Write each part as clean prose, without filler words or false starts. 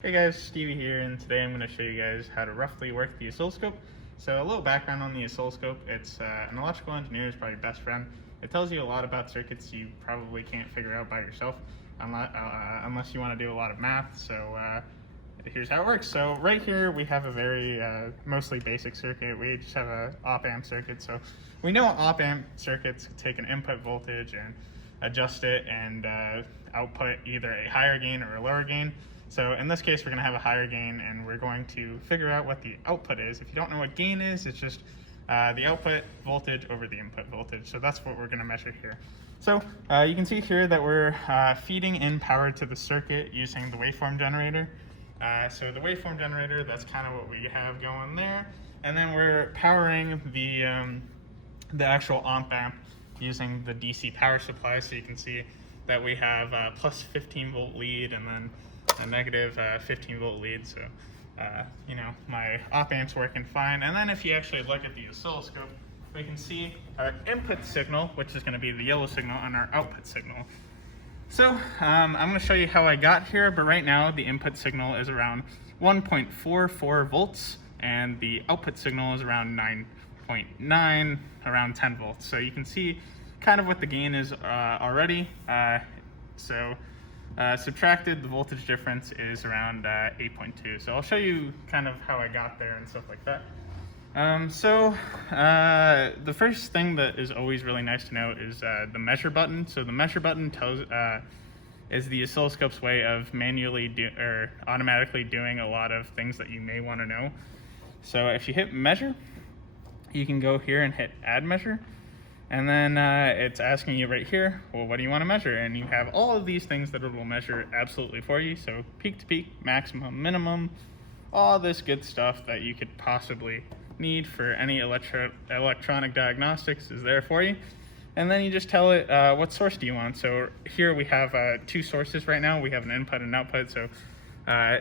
Hey guys, Stevie here, and today I'm going to show you guys how to roughly work the oscilloscope. So a little background on the oscilloscope. It's an electrical engineer's probably best friend. It tells you a lot about circuits you probably can't figure out by yourself unless you want to do a lot of math. So here's how it works. So right here we have a very mostly basic circuit. We just have a op-amp circuit. So we know op-amp circuits take an input voltage and adjust it and output either a higher gain or a lower gain. So in this case, we're going to have a higher gain, and we're going to figure out what the output is. If you don't know what gain is, it's just the output voltage over the input voltage. So that's what we're going to measure here. So you can see here that we're feeding in power to the circuit using the waveform generator. So the waveform generator, that's kind of what we have going there. And then we're powering the actual op-amp using the DC power supply. So you can see that we have plus 15 volt lead and then a negative 15 volt lead. So you know, my op-amp's working fine. And then if you actually look at the oscilloscope, we can see our input signal, which is going to be the yellow signal, and our output signal. So I'm going to show you how I got here, but right now the input signal is around 1.44 volts and the output signal is around 9.9, around 10 volts. So you can see kind of what the gain is already. Subtracted, the voltage difference is around 8.2. So I'll show you kind of how I got there and stuff like that. The first thing that is always really nice to know is the measure button. So the measure button is the oscilloscope's way of automatically doing a lot of things that you may want to know. So if you hit measure, you can go here and hit add measure. And then it's asking you right here, well, what do you want to measure? And you have all of these things that it will measure absolutely for you. So peak to peak, maximum, minimum, all this good stuff that you could possibly need for any electronic diagnostics is there for you. And then you just tell it what source do you want. So here we have two sources right now. We have an input and output. So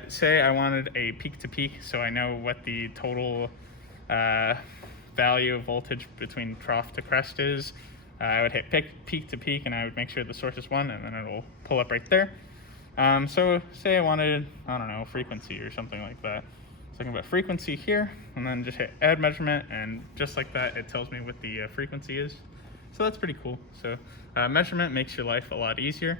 say I wanted a peak to peak, so I know what the total value of voltage between trough to crest is. I would hit peak to peak, and I would make sure the source is 1, and then it'll pull up right there. So say I wanted, I don't know, frequency or something like that. So I can put frequency here, and then just hit add measurement, and just like that, it tells me what the frequency is. So that's pretty cool. So measurement makes your life a lot easier.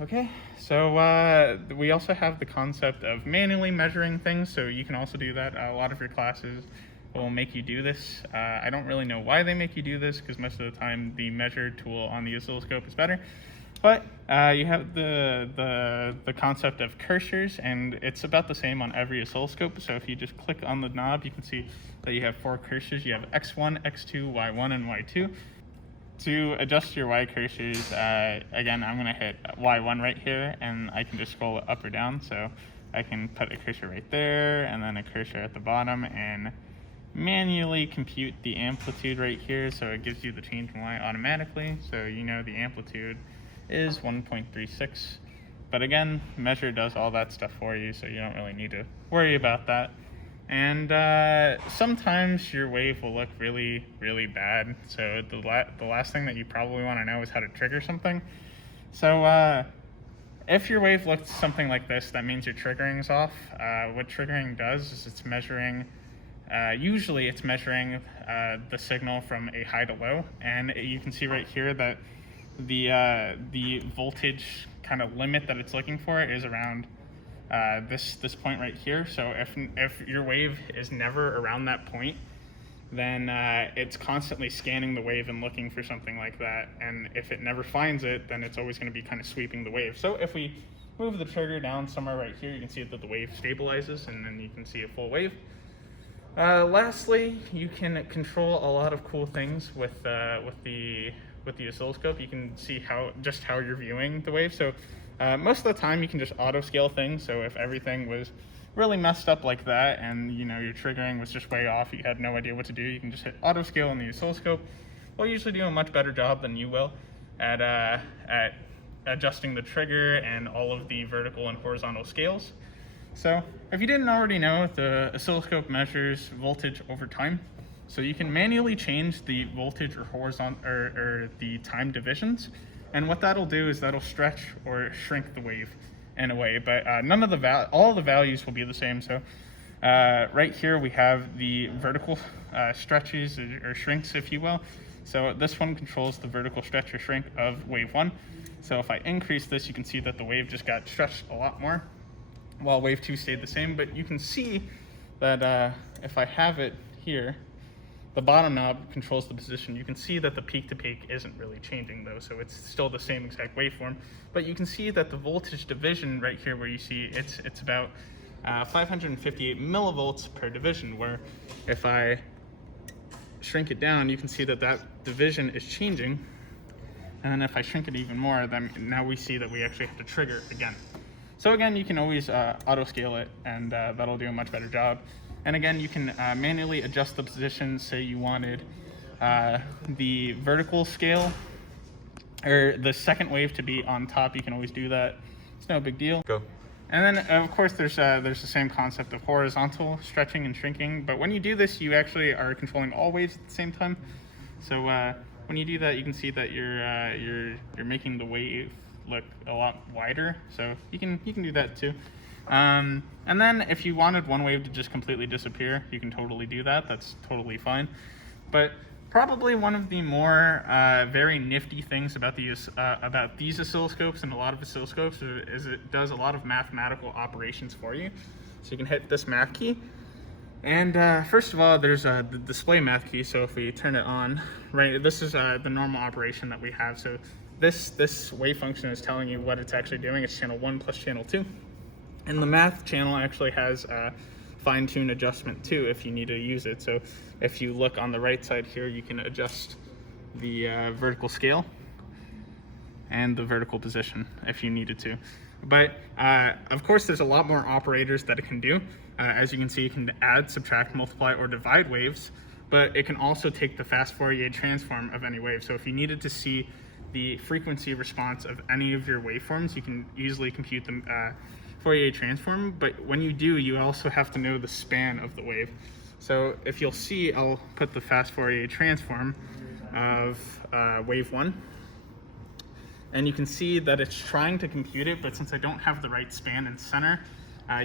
Okay, so we also have the concept of manually measuring things, so you can also do that. A lot of your classes will make you do this. I don't really know why they make you do this, because most of the time the measure tool on the oscilloscope is better. But you have the concept of cursors, and it's about the same on every oscilloscope. So if you just click on the knob, you can see that you have 4 cursors. You have X1, X2, Y1, and Y2. To adjust your Y cursors, again, I'm going to hit Y1 right here, and I can just scroll it up or down. So I can put a cursor right there, and then a cursor at the bottom, and manually compute the amplitude right here. So it gives you the change in Y automatically. So you know the amplitude is 1.36. But again, measure does all that stuff for you, so you don't really need to worry about that. And sometimes your wave will look really, really bad. So the last thing that you probably want to know is how to trigger something. So if your wave looks something like this, that means your triggering is off. What triggering does is it's measuring, usually it's measuring the signal from a high to low. And you can see right here that the voltage kind of limit that it's looking for is around this point right here. So if your wave is never around that point, then it's constantly scanning the wave and looking for something like that. And if it never finds it, then it's always going to be kind of sweeping the wave. So if we move the trigger down somewhere right here, you can see that the wave stabilizes, and then you can see a full wave. Lastly, you can control a lot of cool things with the oscilloscope. You can see how you're viewing the wave. So most of the time you can just auto scale things. So if everything was really messed up like that, and you know your triggering was just way off, you had no idea what to do, you can just hit auto scale on the oscilloscope. We'll usually do a much better job than you will at adjusting the trigger and all of the vertical and horizontal scales. So if you didn't already know, the oscilloscope measures voltage over time. So you can manually change the voltage or horizontal or the time divisions. And what that'll do is that'll stretch or shrink the wave. in a way, but none of the all of the values will be the same. So right here we have the vertical stretches or shrinks, if you will. So this one controls the vertical stretch or shrink of wave 1. So if I increase this, you can see that the wave just got stretched a lot more, while wave 2 stayed the same. But you can see that if I have it here, the bottom knob controls the position. You can see that the peak to peak isn't really changing though, so it's still the same exact waveform. But you can see that the voltage division right here, where you see it's about 558 millivolts per division, where if I shrink it down, you can see that that division is changing. And then if I shrink it even more, then now we see that we actually have to trigger again. So again, you can always auto scale it, and that'll do a much better job. And again, you can manually adjust the position. Say you wanted the vertical scale or the second wave to be on top, you can always do that. It's no big deal. Go. And then of course there's the same concept of horizontal stretching and shrinking, but when you do this, you actually are controlling all waves at the same time. So when you do that, you can see that you're making the wave look a lot wider. So you can do that too. And then if you wanted one wave to just completely disappear, you can totally do that. That's totally fine. But probably one of the more very nifty things about these oscilloscopes and a lot of oscilloscopes is it does a lot of mathematical operations for you. So you can hit this math key. And first of all, there's the display math key. So if we turn it on, right, this is the normal operation that we have. So this wave function is telling you what it's actually doing. It's channel 1 plus channel 2. And the math channel actually has fine-tune adjustment too if you need to use it. So if you look on the right side here, you can adjust the vertical scale and the vertical position if you needed to. But of course, there's a lot more operators that it can do. As you can see, it can add, subtract, multiply, or divide waves, but it can also take the fast Fourier transform of any wave. So if you needed to see the frequency response of any of your waveforms, you can easily compute the Fourier transform. But when you do, you also have to know the span of the wave. So if you'll see, I'll put the fast Fourier transform of wave 1. And you can see that it's trying to compute it, but since I don't have the right span and center,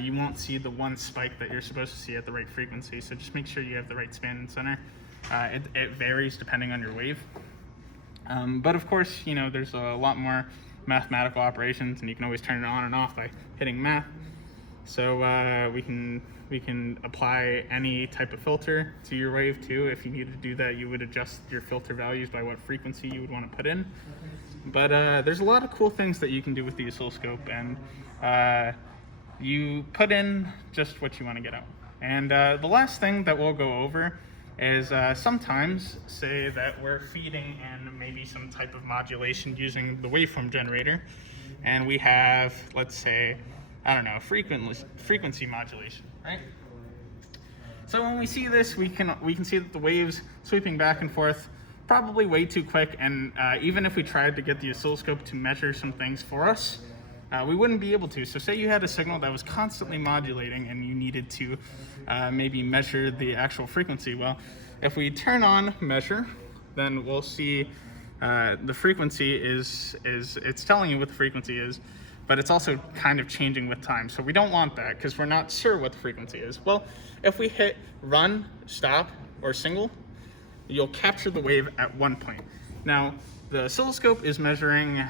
you won't see the one spike that you're supposed to see at the right frequency. So just make sure you have the right span and center. It varies depending on your wave. But of course, you know, there's a lot more mathematical operations, and you can always turn it on and off by hitting math. So we can apply any type of filter to your wave too. If you need to do that, you would adjust your filter values by what frequency you would want to put in. But there's a lot of cool things that you can do with the oscilloscope, and you put in just what you want to get out. And the last thing that we'll go over is sometimes say that we're feeding in maybe some type of modulation using the waveform generator, and we have, let's say, I don't know, frequency modulation, right? So when we see this, we can see that the waves sweeping back and forth probably way too quick, and even if we tried to get the oscilloscope to measure some things for us, we wouldn't be able to. So say you had a signal that was constantly modulating and you needed to maybe measure the actual frequency. Well, if we turn on measure, then we'll see the frequency it's telling you what the frequency is, but it's also kind of changing with time. So we don't want that because we're not sure what the frequency is. Well, if we hit run, stop, or single, you'll capture the wave at one point. Now, the oscilloscope is measuring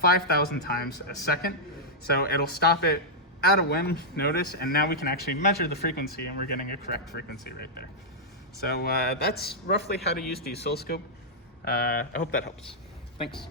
5,000 times a second, so it'll stop it at a whim, notice, and now we can actually measure the frequency, and we're getting a correct frequency right there. So that's roughly how to use the oscilloscope. I hope that helps. Thanks.